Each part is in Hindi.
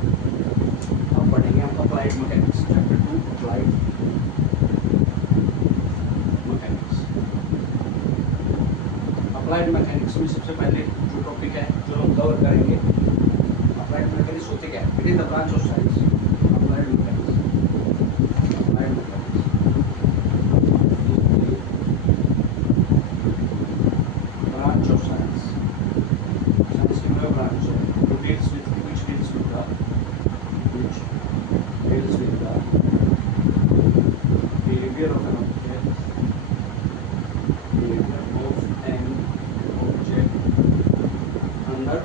अब पढ़ेंगे हम applied mechanics, chapter 2 applied mechanics. Applied mechanics में सबसे पहले जो टॉपिक है जो हम कवर करेंगे, अप्लाइड मैकेनिक्स होते क्या है? It is the branch of science. Applied mechanics, applied mechanics branch of science. Science की जो ब्रांच है वो deals with which deals with the behavior of an object, behavior of an object under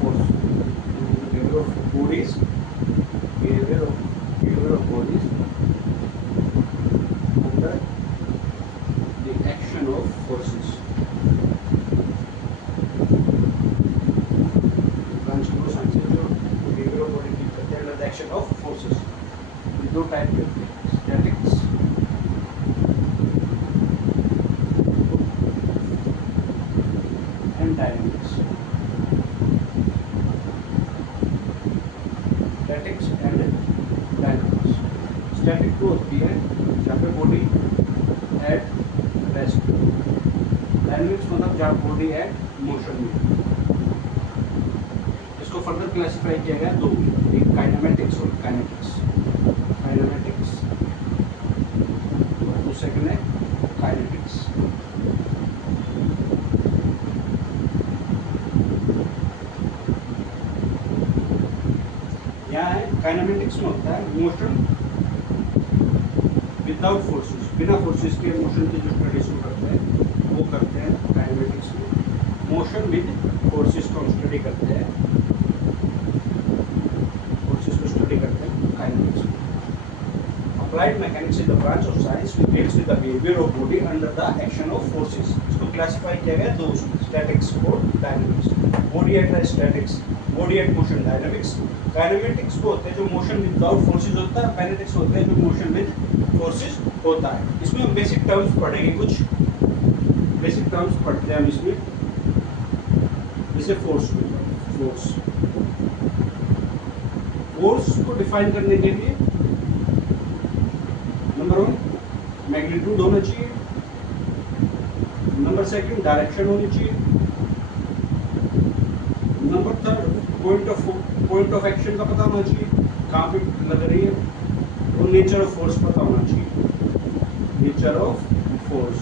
force, behavior of bodies, behavior of bodies under the action of forces। Branch की वो साइंस है जो behavior of body डील करते हैं under the action of forces। ये दो टाइप के होते हैं, statics and dynamics. Statics and dynamics. Static तो होती है जहाँ पे बॉडी एट रेस्ट, डायनेमिक्स मतलब जहाँ बॉडी एट मोशन में। इसको फर्दर क्लासिफाई किया गया दो, एक काइनेमेटिक्स और काइनेटिक्स। काइनेमेटिक्स और सेकंड है काइनेटिक्स। यहाँ है काइनेमेटिक्स में होता है मोशन विदाउट फोर्सेस, बिना फोर्सेस के मोशन की जो स्टडीज को करते हैं वो करते हैं काइनेमेटिक्स में। मोशन विद फोर्सेस को हम स्टडी करते हैं, फोर्सेस को स्टडी करते हैं काइनेटिक्स में। Applied mechanics is the branch of science which deals with the behaviour of body under the action of forces. इसको क्लासिफाई किया गया दो, स्टैटिक्स और dynamics. Body at rest statics, body at motion dynamics. Kinematics वो होते हैं जो मोशन विदाउट फोर्सेस होता है, काइनेटिक्स होते हैं जो मोशन विद फोर्सेस होता है। इसमें हम बेसिक टर्म्स पढ़ेंगे, कुछ बेसिक टर्म्स पढ़ते हैं हम इसमें, जैसे फोर्स को डिफाइन करने के लिए नंबर 1 मैग्नीट्यूड होना चाहिए, नंबर 2 डायरेक्शन होनी चाहिए, नंबर 3 पॉइंट ऑफ एक्शन का पता होना चाहिए, कहाँ पे लग रही है, और नेचर ऑफ फोर्स पता होना चाहिए। नेचर ऑफ फोर्स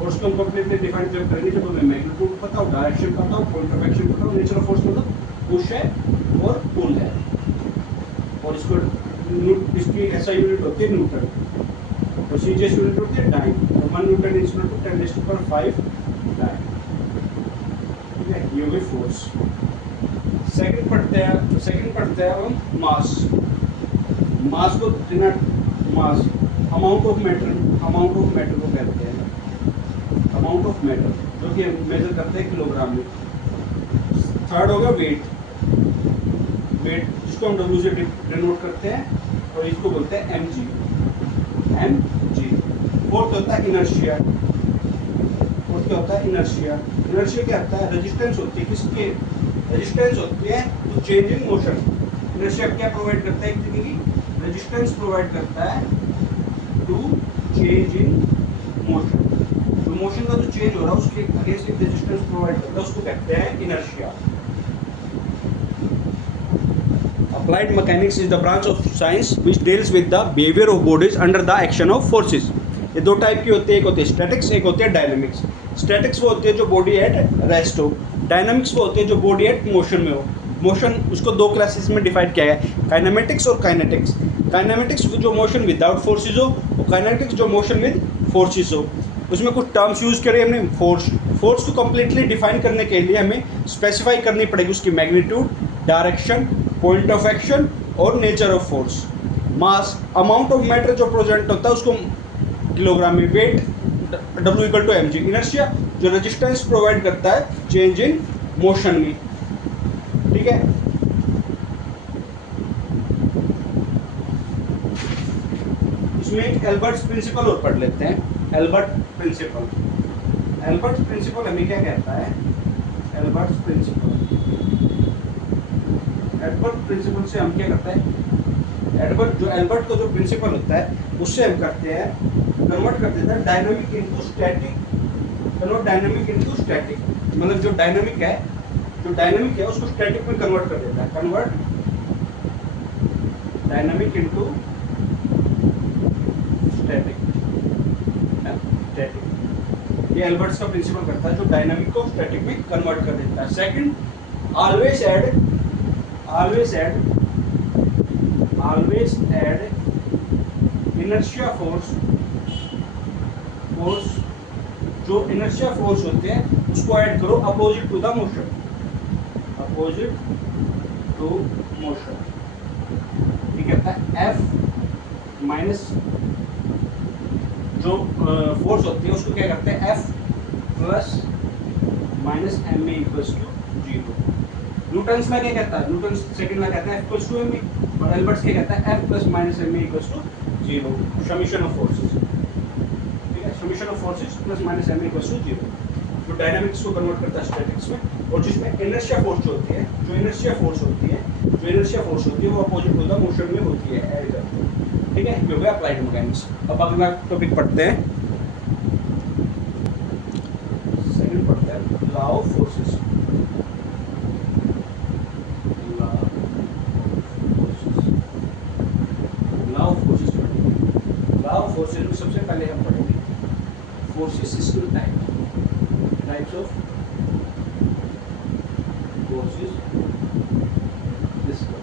को हम कंप्लीटली डिफाइन जब करेंगे जब हमें मैग्नीट्यूड पता हो, डायरेक्शन पता हो, पॉइंट ऑफ एक्शन पता हो। नेचर ऑफ फोर्स मतलब पुश है और पुल है, और इसकी ऐसा यूनिट होती है न्यूटन, और सीजीएस यूनिट होती है डाइन, और 1 newton is equal to 10⁵ dyne. ठीक है, ये हो गई फोर्स। सेकंड पढ़ते हैं हम मास को मास अमाउंट ऑफ मैटर को कहते हैं, अमाउंट ऑफ मैटर जो कि मेजर करते हैं किलोग्राम में। थर्ड होगा वेट जिसको हम डब्ल्यू से डिनोट करते हैं, और इसको बोलते हैं mg। फोर्थ होता है इनर्शिया। फोर्थ क्या होता है? इनर्शिया क्या होता है? रेजिस्टेंस होती है, किसके रेजिस्टेंस होती है? तो चेंज इन मोशन। इनर्शिया क्या प्रोवाइड करता है? एक तरीके की रेजिस्टेंस प्रोवाइड करता है टू चेंज इन मोशन। तो मोशन का जो चेंज हो रहा है उसके अगेंस्ट एक रेजिस्टेंस प्रोवाइड करता है, उसको कहते हैं inertia. Applied mechanics is the branch of science which deals with the behavior of bodies under the action of forces। ये दो टाइप की होती है, एक होती है स्टैटिक्स, एक होती है डायनेमिक्स। स्टैटिक्स वो होती है जो बॉडी एट रेस्ट हो, डायनेमिक्स वो होती है जो बॉडी एट मोशन में हो। मोशन उसको दो क्लासेस में डिवाइड किया है, काइनेमेटिक्स और काइनेटिक्स। काइनेमेटिक्स जो मोशन विदाउट फोर्सेस हो, और काइनेटिक्स जो मोशन विद फोर्सेस हो। उसमें कुछ टर्म्स यूज़ करे हमने। फोर्स को कम्प्लीटली डिफाइन करने के लिए हमें स्पेसिफाई करनी पड़ेगी उसकी magnitude, direction, point of action और nature of force. Mass amount of matter जो प्रेजेंट होता है उसको किलोग्राम में। Weight W=mg। इनर्शिया जो रेजिस्टेंस प्रोवाइड करता है चेंज इन मोशन में। ठीक है, इसमें एक एल्बर्ट्स प्रिंसिपल और पढ़ लेते हैं। एल्बर्ट प्रिंसिपल हमें क्या कहता है? Albert Albert's principle. Albert principle से हम क्या करते हैं, एल्बर्ट का जो प्रिंसिपल होता है उससे हम करते हैं, कन्वर्ट कर देते हैं dynamic into static, convert dynamic into static, मतलब जो डायनामिक है उसको स्टैटिक में कन्वर्ट कर देता है, कन्वर्ट डायनामिक इनटू स्टैटिक। ये एल्बर्ट्स का प्रिंसिपल करता है, जो डायनामिक को स्टैटिक में कन्वर्ट कर देता है। Second, always add inertia force, जो इनर्शिया फोर्स होते हैं उसको ऐड करो opposite to the motion, opposite to motion. ठीक है, F माइनस जो फोर्स होती है उसको क्या करते हैं, F plus minus M A equals to 0। Newton's में क्या कहता है, न्यूटन्स सेकंड में कहता है F प्लस 2 एम ए, और एल्बर्ट्स क्या कहता है F plus minus M A equals to 0, summation of forces. ठीक है, summation of forces plus minus M A equals to 0, जो डायनामिक्स को कन्वर्ट करता है स्टैटिक्स में, और जिसमें इनर्शिया फोर्स जो होती है, जो इनर्शिया फोर्स होती है वो अपोजिट टू द मोशन में होती है, ऐड करते हैं। ठीक है, ये हो गया अप्लाइड मैकेनिक्स। अब अगला टॉपिक पढ़ते हैं, सेकंड पढ़ते हैं law of forces. Law of forces में सबसे पहले हम पढ़ेंगे forces system types of forces system.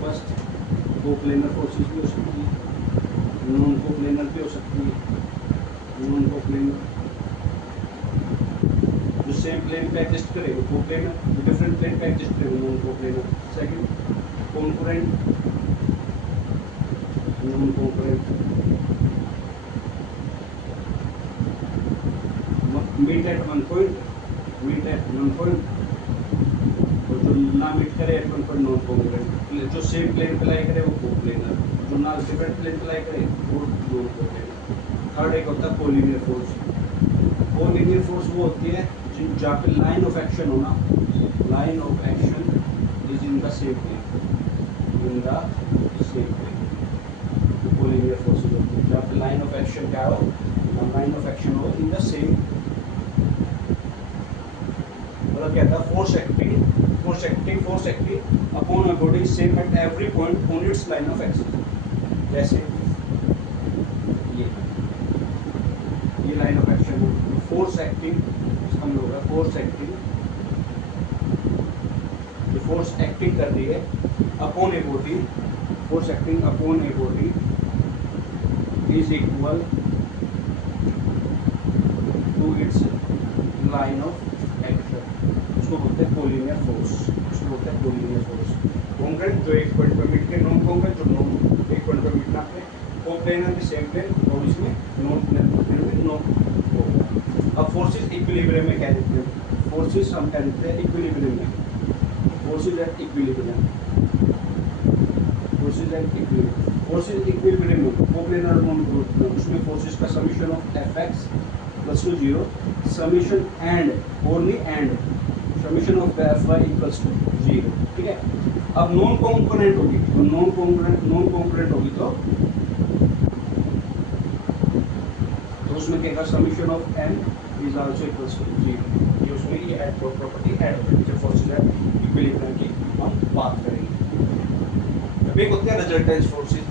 First, coplanar forces भी हो सकती है, नॉन कोप्लेनर भी हो सकती है। नॉन कोप्लेनर जो सेम प्लेन पे एग्जिस्ट करे वो कोप्लेनर, जो डिफरेंट प्लेन पे एग्जिस्ट करे वो non coplanar. Second, concurrent, non concurrent, meet at one point, और जो ना मीट करे at one point non concurrent. जो सेम प्लेन पे लाई करे वो कोप्लेनर, जो ना डिफरेंट प्लेन पे लाई करे वो नॉन कोप्लेनर। थर्ड एक होता है कोलिनियर फोर्स। कोलिनियर फोर्स वो होती है जहाँ पे लाइन ऑफ एक्शन होना, line of action is in the same plane, in the same plane. Collinear forces होती है जहाँ पे लाइन ऑफ एक्शन क्या हो, लाइन ऑफ एक्शन हो इन द सेम, मतलब क्या था, force acting upon a body same at every point on its line of action. जैसे ये लाइन ऑफ एक्शन है, फोर्स एक्टिंग, इसका मतलब होगा फोर्स एक्टिंग, जो फोर्स एक्टिंग कर रही है upon a body, force acting upon a body is equal to its line of action, उसको बोलते हैं कोलिनियर फोर्स, उसको बोलते हैं कोलिनियर फोर्स। कॉन्करेंट जो एक पॉइंट पर मिट के, नॉन कॉन्करेंट जो नॉन एक पॉइंट पर मिटना पे, कोप्लेनर भी सेम प्लेन और इसमें नॉन प्लेन में नॉन होगा। अब फोर्सेस इक्विलिब्रियम में क्या देते हैं, फोर्सेस हम क्या देते हैं इक्विलिब्रियम में, forces at equilibrium, forces at equilibrium, forces equilibrium में कोप्लेनर नॉन कोप्लेनर, उसमें फोर्सेस का summation of Fx plus to 0, summation and only and summation of Fy equals to 0। ठीक है, अब नॉन कॉम्पोनेंट होगी तो नॉन कॉम्पोनेंट होगी तो उसमें क्या होगा, summation of m is also equals to 0। ये उसमें ये ऐड प्रॉपर्टी ऐड होगी जब फोर्सेस एट इक्विलिब्रियम की हम बात करेंगे। अब एक होते हैं रिजल्टेंट फोर्सेस।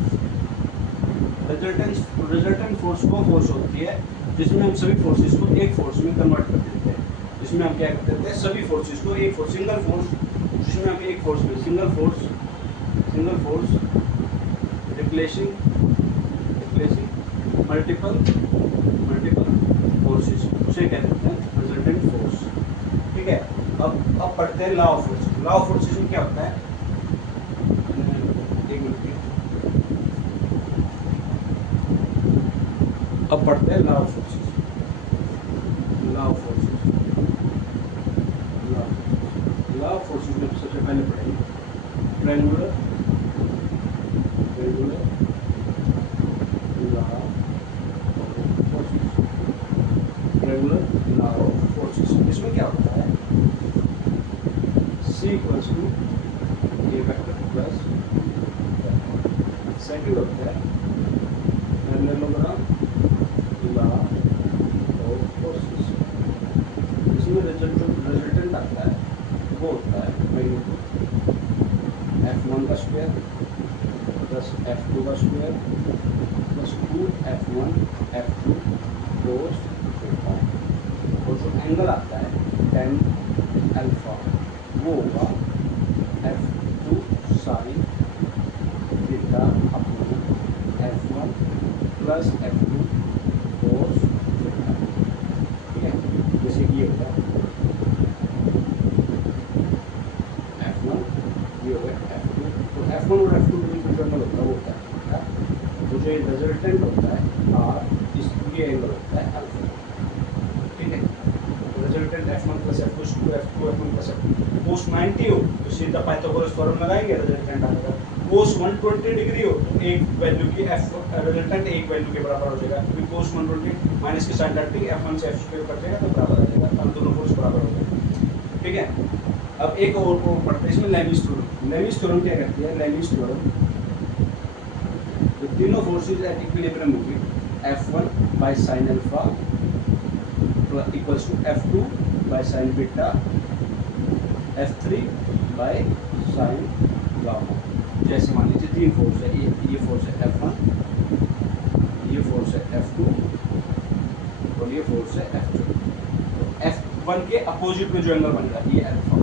रिजल्टेंट फोर्स वो फोर्स होती है जिसमें हम सभी फोर्सेस को एक फोर्स में कन्वर्ट कर देते हैं। इसमें हम क्या कर देते हैं, सभी फोर्सेस को एक फोर्स, सिंगल फोर्स, जिसमें हम एक फोर्स में single force replacing multiple forces, उसे क्या कहते हैं रिजल्टेंट फोर्स। ठीक है, अब पढ़ते हैं law of forces. Law of forces में क्या होता है, एक मिनट, अब पढ़ते हैं law of forces. Law of forces में सबसे पहले पढ़ेंगे triangular law of forces. C equals to A vector plus second होता है पैरेललोग्राम लॉ ऑफ फोर्सेस। इसमें रिजल्टेंट आता है वो होता है मैग्नीट्यूड F1 का स्क्वायर प्लस F2 का square plus 2F1 F2 cos theta, और जो एंगल आता है tan अल्फा वो होगा F2 sine theta upon F1 plus F2 cos theta. ठीक है, जैसे कि ये होता है F1, ये हो गया F2, तो F1 और F2 के बीच जो एंगल होता है वो होता है थीटा, तो जो रिजल्टेंट होता है R, इस ये एंगल होता है अल्फा। ठीक है, resultant F1 plus F2 F2 F1 plus F2 कोस 90 हो तो सीधा पाइथागोरस थ्योरम लगाएंगे, रिजल्टेंट आएगा। कोस 120 डिग्री हो तो एक वैल्यू की रिजल्टेंट एक वैल्यू के बराबर हो जाएगा, क्योंकि कोस 120 माइनस की साइन काटते ही F1 से F2 कट जाएगा तो बराबर आ जाएगा, हम दोनों फोर्स बराबर हो जाएंगे। ठीक है, अब एक और को पढ़ते हैं इसमें लेविस थ्योरम। लेविस थ्योरम क्या कहती है? लेविस थ्योरम तो तीनों फोर्सेस एट इक्विलिब्रियम होगी, F1 by sine alpha equals to F2 by sine beta, F3 by sine gamma. जैसे मान लीजिए तीन फोर्स है, ये फोर्स है F1, ये फोर्स है F2 और ये फोर्स है F3। तो F1 के अपोजिट में जो एंगल बनेगा ये अल्फा,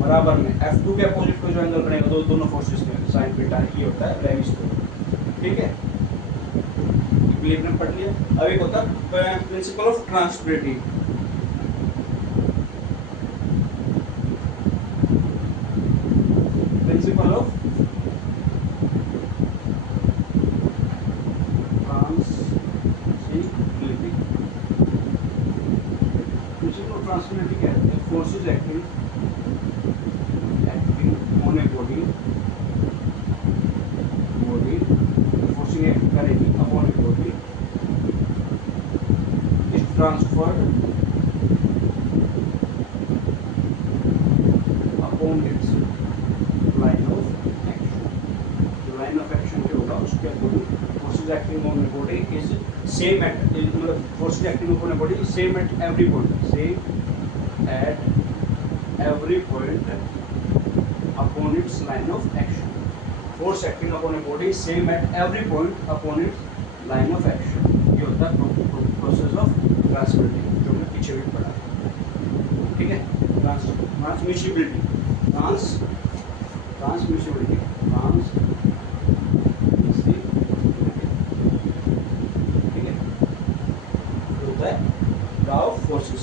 बराबर में F2 के अपोजिट में जो एंगल बनेगा दोनों फोर्सेस में साइन बीटा, ये होता है लेविस थ्योरम। ठीक है, इक्विलिब्रियम पढ़ लिया। अब एक होता है principle of transmissibility. Principle of transmissibility, principle of transmissibility क्या है? Forces acting on a body forcing act करेगी upon a body is transferred upon its line of action. जो लाइन ऑफ एक्शन क्या होगा उसके according forces acting on a body is same at, मतलब forces acting upon a body is same at every point, same at every point upon its line of action. Force acting upon a body is same at every point upon its line of action. ये होता है प्रोसेस ऑफ ट्रांसमिटिविटी, जो हमने पीछे भी पढ़ा है। ठीक है, ट्रांसमिसिबिलिटी, ट्रांसमिसिबिलिटी ठीक है, होता है लॉ ऑफ फोर्सेस।